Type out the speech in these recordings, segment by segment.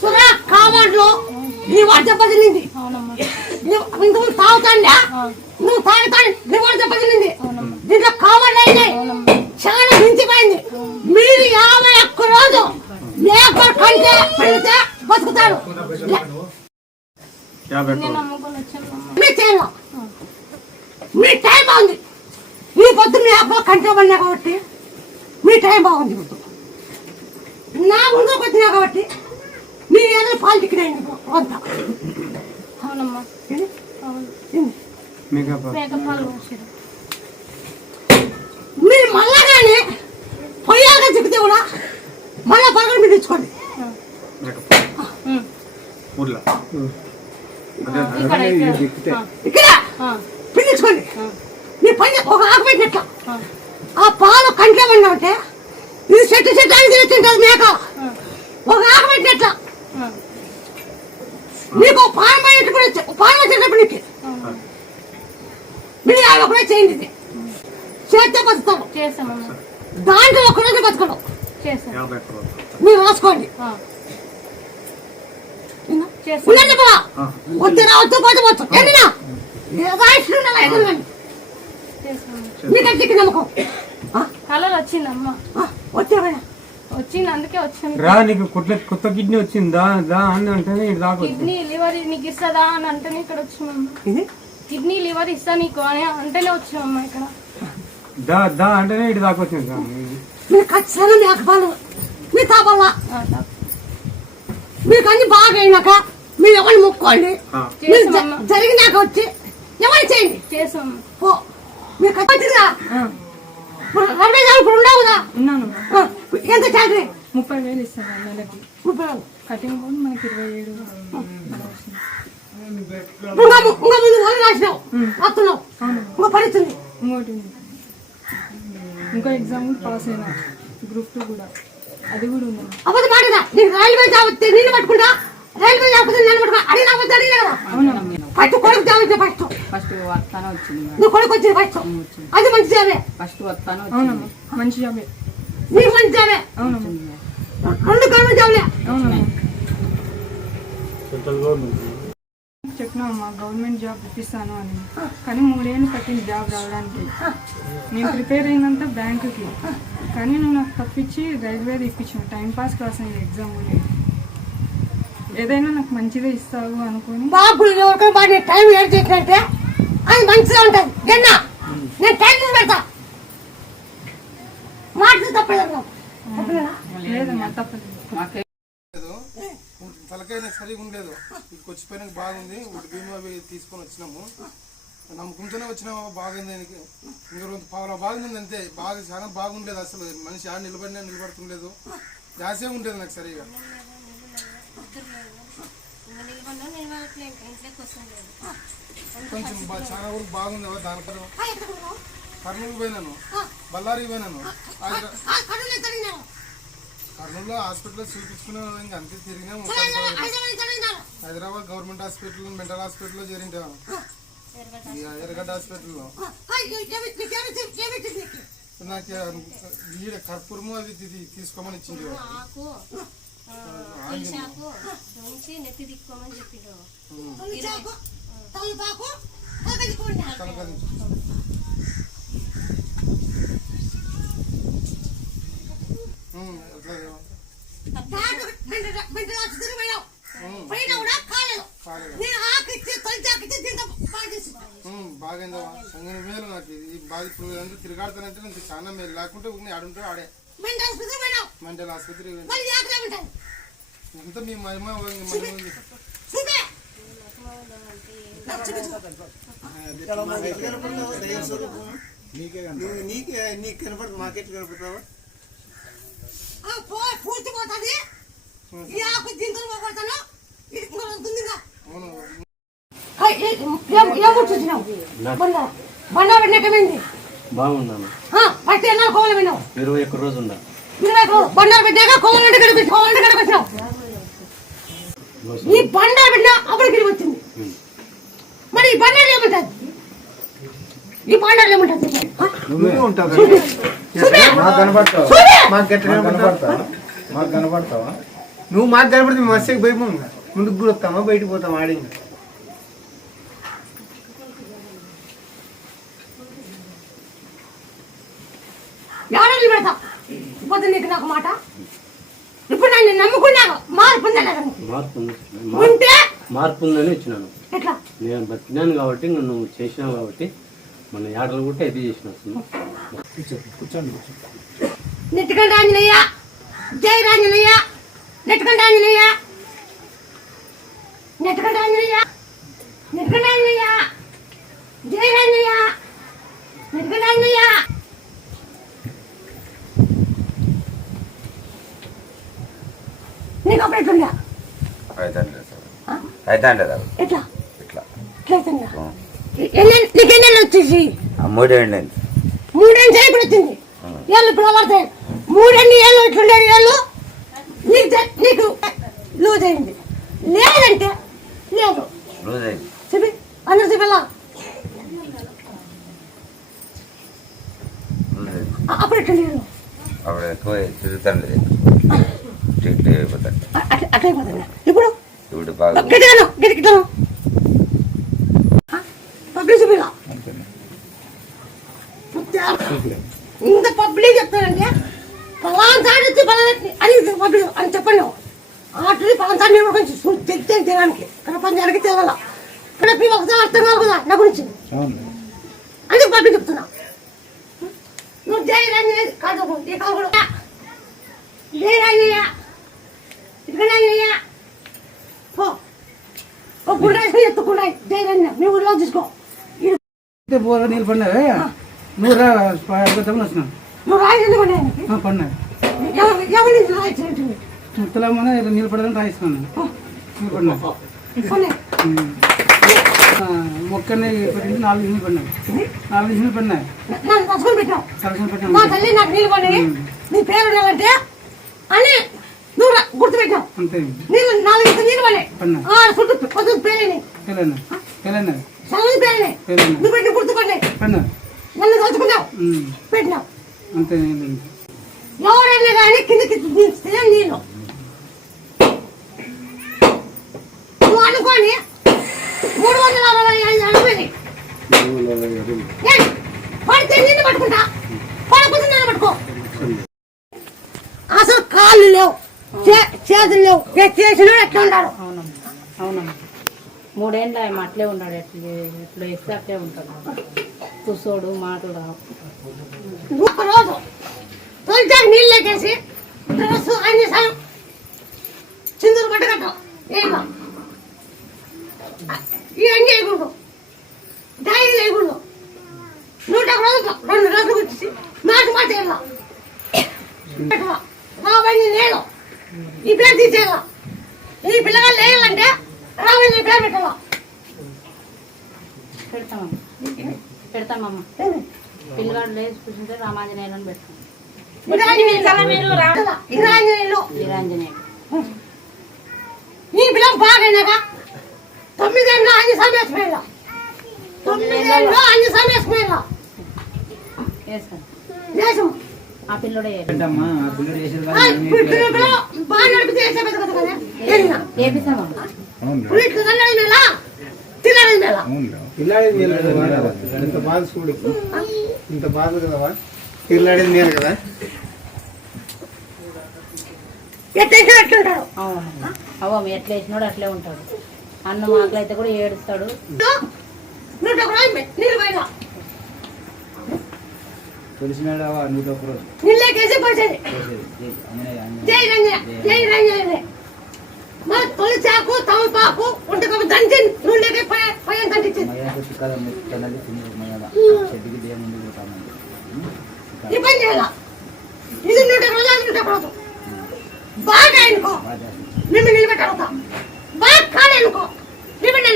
చూడరా కామాట్లో నీ అవునమ్మా. నువ్వు ఇంతకుముందు తాగుతాండా? నువ్వు తాగుతాను నీ వాడు దెబ్బతినింది దీంట్లో కామాట్లు అయినాయి చాలా మించిపోయింది. మీరు యాభై ఒక్క రోజు లేబర్ కంటే పెడితే బతుకుతారు. వచ్చానమ్మా. మీ టైం బాగుంది. మీ పొద్దున్న యాభై కంటే పడినా కాబట్టి మీ టైం బాగుంది ఇప్పుడు. నా ముందుకు వచ్చినా కాబట్టి మీ ఏదో? పాలు తిక్కినాయండి కొంత అవునమ్మా మీరు మళ్ళా కానీ పొయ్యాక చిక్కితే కూడా మళ్ళా పరగలు మీరు తెచ్చుకోండి. ఇక్కడ ఇక్కడ. ఆ, ఇక్కడ? ఆ, పిల్లించుకోండి నీ పని ఒక ఆకు పెట్టినట్ల ఆ, పాలు కంట్లో ఉన్నామంటే ఇది చెట్టు చెట్టు అని తిరుగుతుంటుంది మేక. ఒక ఆకు పెట్టినట్ల. నీకు పడేటప్పుడు వచ్చి- పాలు వచ్చేటప్పుడు నీకు. మీరు యాభై ఒకటే చేయండి ఇది. చేస్తే చేసామమ్మా దాంట్లో ఒక్కరోజు బతకడం మీరు రాసుకోండి. ఉన్నది. వద్దు రావద్దు నమ్మకం. ఆ? కలర్ వచ్చిందమ్మా వచ్చేవయ్యా వచ్చింది అందుకే వచ్చాను రా నీకు కొట్ల కొత్త కిడ్నీ వచ్చింది? దా దా అని అంటేనే ఇటు దాకా వచ్చింది కిడ్నీ లివర్ నీకు ఇస్తుందా అని అంటేనే ఇక్కడ వచ్చినామ్మా ఇది? కిడ్నీ లివర్ ఇస్తా నీకు అని అంటేనే వచ్చినామ్మా ఇక్కడ. దా దా అంటేనే ఇటు దాకా వచ్చింది రా. మీరు ఖచ్చితంగా మీ అక్కపాలు మీ తాపల్ల ఆ. మీకు అన్ని బాగా అయినాక మీరు ఎవరిని ముక్కోండి ఆ. మీరు జ- చేసామమ్మా జరిగినాక వచ్చి ఎవరు చేయండి? చేసామ్మా పో. మీరు ఖచ్చితంగా ఆ, ఇప్పుడు గారు కదా? ఉన్నాను ఆ, ఎంత శాలరీ? ముప్పై వేలు ఇస్తాను నెలకి. ముప్పై వేలు. కటింగ్ కూడా మనకి ఇరవై ఏడు. ఇంకా ము- ఇంకా ముందు వాళ్ళు రాసినావు. వస్తున్నావు. ఇంకా పడుతుంది ఇంకోటి ఉంది. ఇంకో ఎగ్జామ్ పాస్ అయినా. గ్రూప్ టూ కూడా. అది కూడా ఉంది. అబద్ధం మాటదా నీకు రైల్వే జాబ్ వస్తే నేను పట్టుకుంటా? రైల్వే జాబ్ వస్తే నేను పట్టుకుంటా అడిగిన అబద్ధం అడిగినా కదా? ఫస్ట్ కొడుకు జాబ్ వచ్చే ఫస్ట్. ఫస్ట్ వస్తానే వచ్చింది. మేడం నువ్వు కొడుకు వచ్చింది ఫస్ట్. అది మంచి జాబే. ఫస్ట్ వస్తానే వచ్చింది. అవునమ్మా మంచి జాబే. నీకు మంచి జాబే రెండు గవర్నమెంట్ జాబ్లే అవునమ్మా సెంట్రల్ గవర్నమెంట్ జాబ్ ఇప్పిస్తాను అని. కానీ మూడేళ్ళు పట్టింది జాబ్ రావడానికి. నేను ప్రిపేర్ అయినంత బ్యాంకుకి. కానీ నువ్వు నాకు తప్పించి రైల్వేది ఇప్పించావు. టైం పాస్ క్లాస్ అయింది ఎగ్జామ్ ఏదైనా నాకు మంచిదే ఇస్తావు అనుకొని. బాబులు ఎవరికైనా టైం ఏడు చేసినట్టే? అది మంచిగా ఉంటుంది. నేను టైం పెడతా? నాకు సరిగా ఉండలేదు. ఇక్కడికి వచ్చిపోయినాక బాగుంది. ఒకటి భీమా అవి తీసుకొని వచ్చినాము. నమ్ముకుంటూనే వచ్చినాము. బాగుంది ఇంకా రెండు పావుల బాగుంది అంతే. బాగా చాలా బాగుండేది అసలు. మనిషి ఆడ నిలబడినా నిలబడుతుండలేదు. గ్యాసే ఉండేది నాకు సరిగా. కొంచెం చాలా వరకు బాగుంది. అవ్వ దాని కన్నా కర్నూలు పోయినాను. బళ్ళారి పోయినాను. కర్నూలులో హాస్పిటల్లో చూపించుకునే ఇంకా అంతే తిరిగినాము. హైదరాబాద్ గవర్నమెంట్ హాస్పిటల్ మెంటల్ హాస్పిటల్లో చేరింటాం ఇక ఎర్రగడ్డ హాస్పిటల్లో. నాకు? ఈడ కర్పూరము అవి తీసుకోమని ఇచ్చింది. ఆకు తులసాకు ఉంచి నెత్తి తిక్కోమని చెప్పిండు తలపాకు తలకట్టుకోండి తలకాయ ఉమ్, అట్లా డాక్టర్ మెంటల్ మెంటల్ ఆసుపత్రి పోయినావు పోయినా కూడా కాలేదు కాలేదు. నేను ఆకిచ్చి తొలిచి ఆకిచ్చి దీంతో బాగా చేసి ఉమ్, బాగైందా సంగని మేలు నాకు ఇది బాధ ఇప్పుడు అంతా తిరగాడుతానంటే నాకు చాలా మేలు లేకుంటే ఊరిని ఆడుంటే ఆడే మెంటల్ ఆసుపత్రి ఇంత మీ మహిమ నీకే నీకు కనపడదు మాకెట్ కనపడతావా? పూర్తి పోతుంది. ఈ ఆకు దీంతో పోగొడతాను. ఇది ఇంకా ఉంటుందిగా అవును. ఏమొచ్చినావు బండ బండ పెట్టినట్టమైంది బాగున్నాను. ఫస్ట్ ఎన్నాళ్ళు కోవలు విన్నావు? ఇరవై ఒక్క రోజు ఉందా ఇరవై బండారు పెట్టాక కోవలంటే గడిపి కోవలంటే గడిపి వచ్చినావు? ఈ బండారు పెట్టినా అప్పుడు గిరి వచ్చింది. మరి ఈ బండారు ఏముంటుంది? ఈ ఏముంటుంది? నువ్వే ఉంటావు. మాకు కనపడతావా. మాకు కనపడతావా? మాకు కనపడతావా? నువ్వు మాకు కనపడితే మేము మస్తు భయపం ముందుకు కూడా వస్తామా? బయటకు పోతామా? ఆడి ఎవరైనా పెడతా. ఇప్పుడు నీకు నాకు మాట? ఇప్పుడు నన్ను నమ్ముకున్నాను మార్పు? మార్పు ఉంది. ఉంటే? మార్పు ఉందని వచ్చినాను ఎట్లా? నేను బతికినాను కాబట్టి నువ్వు చేసినావు కాబట్టి మన ఏడలు కూడా అయితే చేసిన ఆంజనేయ. జై రాంజనేయ. నెట్టుకంట ఆంజనేయ. నెట్టుకంట ఆంజనేయ. నెట్టుకంట ఆంజనేయ. జై రాంజనేయ. నెట్టుకంట ఆంజనేయ. నీకు అప్పుడు ఎట్లుందా అయితే సార్ ఎట్లా? ఇట్లా. ఎట్లా అవుతుందా ఎన్ని నీకు ఎన్ని వచ్చేసి మూడేళ్ళు మూడేళ్ళు చేయకుండా వచ్చింది ఏళ్ళు ఇప్పుడు పడతాయి మూడెన్ని ఏళ్ళు ఇట్లుండేది ఏళ్ళు? నీకు నీకు లూజ్ అయింది. లేదంటే లేదు. చెప్పి అందరు చెప్పలా. అప్పుడు ఎట్లా లేదు అప్పుడు ఎక్కువ అట్లా అట్లా అయిపోతుంది ఇప్పుడు? ఇప్పుడు బాగా గట్టిగాను గట్టిగాను. తెచ్చే తినడానికి ప్రపంచానికి తెలవాల? ఇక్కడ ఒకసారి అర్థం కాదు కదా నా గురించి. అందుకు పబ్లిక్ చెప్తున్నా. నువ్వు జై రంజనే కాదు ఈ కాదు కూడా. జై రంజయ్య ఇక్కడ రంజయ్య పో. ఓ గుండా ఎత్తుకున్నాయి జై రంజ మీ ఊళ్ళో ఇది పోరా నీళ్ళు పడినావే నువ్వు రా వచ్చినావు నువ్వు రాయింది కూడా పడినా ఎవరు రాయించినట్టు ముత్తలమ్మనే నీళ్ళు పడదని రాయిస్తున్నాను. పడినా మొక్కని పెట్టింది నాలుగు నీళ్ళు పడినాయి నాలుగు నీళ్ళు పడినాయి పెట్టావు కలసం మా తల్లి నాకు నీళ్ళు పడినాయి నీ పేరు ఉండాలంటే అని నువ్వు రా- గుర్తుపెట్టావు అంతే. నీళ్ళు నాలుగు ఇంత నీళ్ళు పడినాయి పడినా ఆ చుట్టూ పేరైనాయి వెళ్ళాను వెళ్ళాను చల్లని పేరైనాయి వెళ్ళాను నువ్వు పెట్టి గుర్తుపడినాయి పడినా నన్ను తలుచుకున్నావు పెట్టినావు. అంతే ఎవరైనా కానీ కిందకి నీళ్ళు. అనుకోని మూడు వందల అరవై ఐదు అడుగుని పడితే నిన్ను పట్టుకుంటా. పడకపోతే నన్ను పట్టుకో అసలు కాళ్ళు లేవు చే- చేతులు లేవు. చేసిన ఎట్లా ఉంటాడు అవునమ్మా అవునమ్మా. మూడేళ్ళ ఆయన అట్లే ఉన్నాడు ఎట్లా ఎట్లా వేస్తే అట్లే ఉంటాడు. కూర్చోడు మాటలు రావు ఒక రోజు తొలిచాక నీళ్ళు ఎక్కేసి డ్రెస్ అన్ని చిందూరు పట్టుకట్టాం ఏమో ఇవన్నీ చేయకూడదు. డైరీ చేయకూడదు. నూట రోజులు రెండు రోజులు వచ్చేసి మాట మాట వెళ్ళాం రాబడి నేను ఈ పేరు తీసేయాల ఈ పిల్లగాళ్ళు వేయాలంటే రాబడి నీ పేరు పెట్టాలా పెడతామమ్మా. పెడతామమ్మా. పిల్లగాడు లేచి కూర్చుంటే రామాంజనేయులను పెడతాం. ఇరాంజనేయులు వీరాంజనేయులు. నీ పిల్లం బాగైనాక తొమ్మిదేళ్ళు అన్ని సమేసిపోయినా తొమ్మిదేళ్ళు అన్ని సమేసిపోయినా వేస్తాం దేశం. ఆ పిల్లడే ఏంటమ్మా? ఆ పిల్లడు చేసేది బాగా నడిపితే పెద్ద కదా కదా? పిల్లాడేది నేను కదా ఇంత బాధ చూడు. ఇంత బాధ కదా పిల్లాడేది నేను కదా. అట్లుంటారు అవునమ్మా అవమ్మ ఎట్లా వేసినాడు అట్లే ఉంటాడు. అన్నం ఆకలి అయితే కూడా ఏడుస్తాడు. నూట ఒక రోజు నీళ్ళు పోయినా? తెలిసినాడా నూట ఒక్క రోజు నీళ్ళకేసి పోసేది జై రంజన జై రంజన మా తొలి చాకు తమపాకు ఉంటక దంచి నూనెకి పైన దండించింది ఈ పని చేయాల? ఇది నూట రోజు అది నూట రోజు బాగా అనుకో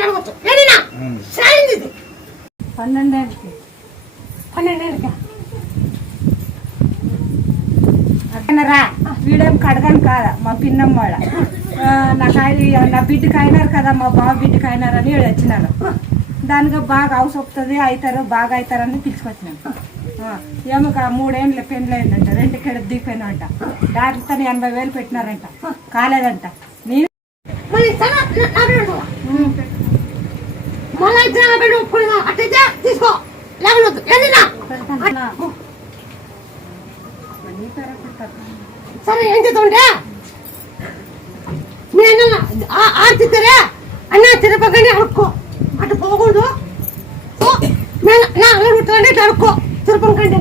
నేను అడగచ్చు ఏడినా సాయింది ఇది పన్నెండేళ్ళకి. వీడేం కడగను కాదా? మా పిన్నమ్మ వాళ్ళ. నాకు నా బిడ్డకి అయినారు కదా మా బావ బిడ్డకి అయినారని వీడు వచ్చినారు దానికి బాగా హౌస్ వస్తుంది అవుతారు బాగా అవుతారని పిలుచుకొచ్చినాను ఏమో మూడేళ్ళు పెళ్ళయిందంట రెండు కెడ దిగిపోయినంట డాక్టర్ తను ఎనభై వేలు పెట్టినారంట. కాలేదంట. నేను మళ్ళీ అట్లయితే తీసుకో లేకపోతే ఏదైనా సరే ఏం చేద్దామంటే అన్న ఆర్తిద్దరే అన్న తిరుపతి అడుక్కో అటు పోకూడదు ఓ, అన్న నా అడుగుతుంటే ఇట్లా అడుక్కో తిరుపతి కంటే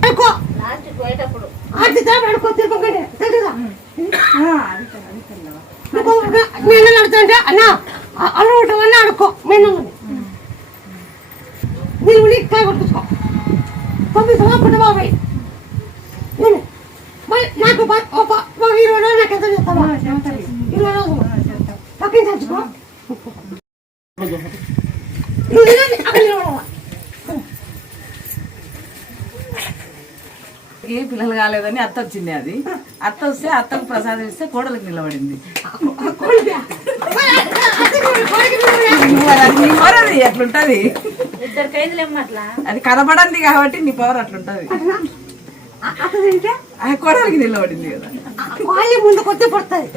అడుక్కో ఆర్తిద్దరే అడుక్కో తిరుపతి కంటే తెలుసా నేను అడుగుతుంటే అన్న అడుగుతామన్నా అడుక్కో నేను నేను ఉనికి కాయ కొట్టుకో తొమ్మిది సంవత్సరం బాబాయ్ నేను మరి నాకు బ- ఒక ఒక ఇరవై రోజులు నాకు ఎంత చేస్తావా ఇరవై రోజులు పక్కన తెచ్చుకో నువ్వు తినండి, అక్కడ నిలబడవా ఏ పిల్లలు కాలేదని అత్త వచ్చింది అది. అత్త వస్తే అత్తకు ప్రసాదం ఇస్తే కోడలకు నిలబడింది. నీ పవర్ అది ఎట్లుంటది ఇద్దరు ఖైదులేమ్మ అట్లా అది కనబడంది కాబట్టి నీ పవర్ అట్లుంటది. కోడలికి నిలబడింది కదా. ముందు కొద్ది పడుతుంది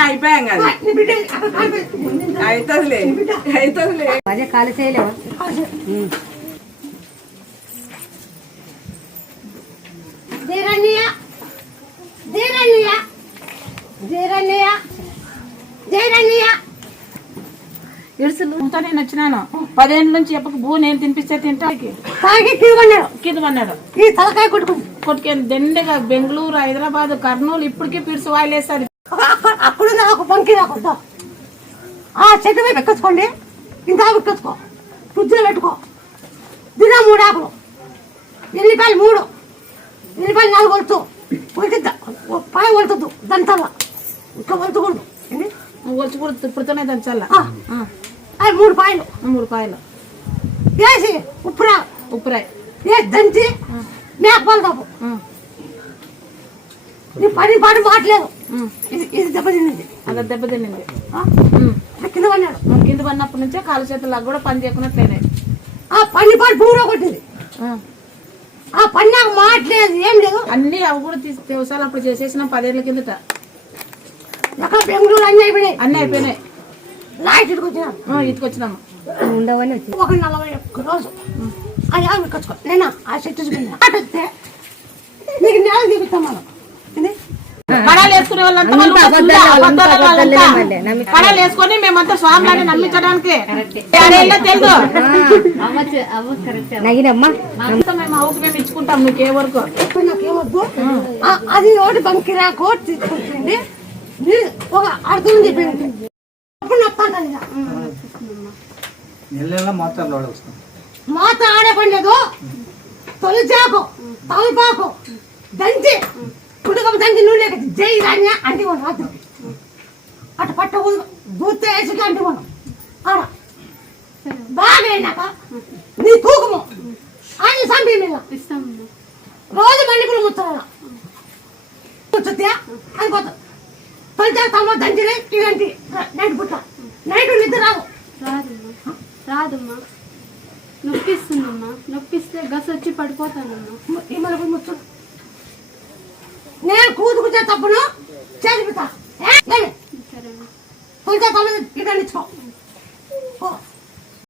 అయిపోయాం కదా. అవుతుందిలే అవుతుందిలే కాలు చేయలేవు? ఇడుసులుతో నేను వచ్చినాను పదేళ్ళ నుంచి చెప్పక భూ నేను తినిపిస్తే తింటాకి తాగి ఈ తలకాయ కొట్టుకుంది. కొట్టుకెళ్ళి దండగా బెంగళూరు హైదరాబాద్ కర్నూలు ఇప్పటికీ పిడుసు వాయిలేస్తారు. అక్కడ నాకు పంకి రాకుండా ఆ చెట్టు మీద ఎక్కొచ్చుకోండి. ఇంత ఎక్కొచ్చుకో. ఫ్రిడ్జ్లో పెట్టుకో. దిన మూడు ఆకులు. ఎల్లిపాయలు మూడు. ఎల్లిపాయలు నాలుగు వలుతు వలిద్దా పై వలుతుంది దంతల. ఇంకా వలుతకూడదు ఏంటి? వచ్చి ఇప్పుడుతోనే దంచాల? అవి మూడు పాయలు. మూడు పాయలు. వేసి ఉప్పురా. ఉప్పురాయి. వేసి దంచి మేకపాలు కాపు నీ పని పాటు మాట్లేదు ఇది ఇది దెబ్బతింది అలా దెబ్బ తిన్నింది ఆ? ఇట్లా కింద పడినాడు. కింద పడినప్పటి నుంచే కాలు చేతులకు కూడా పని చేయకున్నట్లేనే ఆ పని పాటు బూర కొట్టింది. ఆ పని నాకు మాట్లేదు ఏం లేదు. అన్ని అవి కూడా తీసి వ్యవసాయాలు అప్పుడు చేసేసిన పదేళ్ళ కిందట. ఎక్కడ బెంగళూరు అన్నీ అయిపోయినాయి. అన్ని అయిపోయినాయి. లాస్ట్ ఇటుకు వచ్చినాం? ఆ, ఇటుకొచ్చినాము ఒక నలభై ఒక్క రోజు. అది ఆమె కచ్చుకో నేను? ఆ చెట్టు చూపించిన నీకు నేల చూపిస్తాం మనం? కడాలు వేసుకునే వాళ్ళంతా వేసుకొని మేమంతా స్వామిని నమ్మించడానికి. అదేంటో తెలుసు? అంతా మేము అవుకు మేము ఇచ్చుకుంటాం మీకు ఏ వరకు. ఇప్పుడు నాకేమొద్దు ఆ, అది ఒకటి బంకిరాకు తీసుకొచ్చింది. నీ- ఒక అర్థం చెప్పింది. మాత ఆడే పని లేదు తొలిచాకు తలపాకు దంచి. కుడుకం దంచి నూనె జై రాణ్య అంటే మనం రాత్రి అటు పట్ట దూత వేసి అంటే మనం ఆడ. నీ తూకము ఆయన సంపి రోజు మల్లెపూలు ముత్తాల ముచ్చత్యా అనుకోత తొలిచాకు తమ దంచినే ఇలాంటి నైట్ పుట్ట నైట్ నిద్ర రాదు. రాదమ్మా. రాదమ్మా. నొప్పిస్తుందమ్మా. నొప్పిస్తే గస వచ్చి పడిపోతానమ్మా. ఈ మల్లెపూలు ముచ్చు నేను కూతుకుచ్చే తప్పును చదివితా కొంచెం తమ ఇక్కడ నిచ్చుకో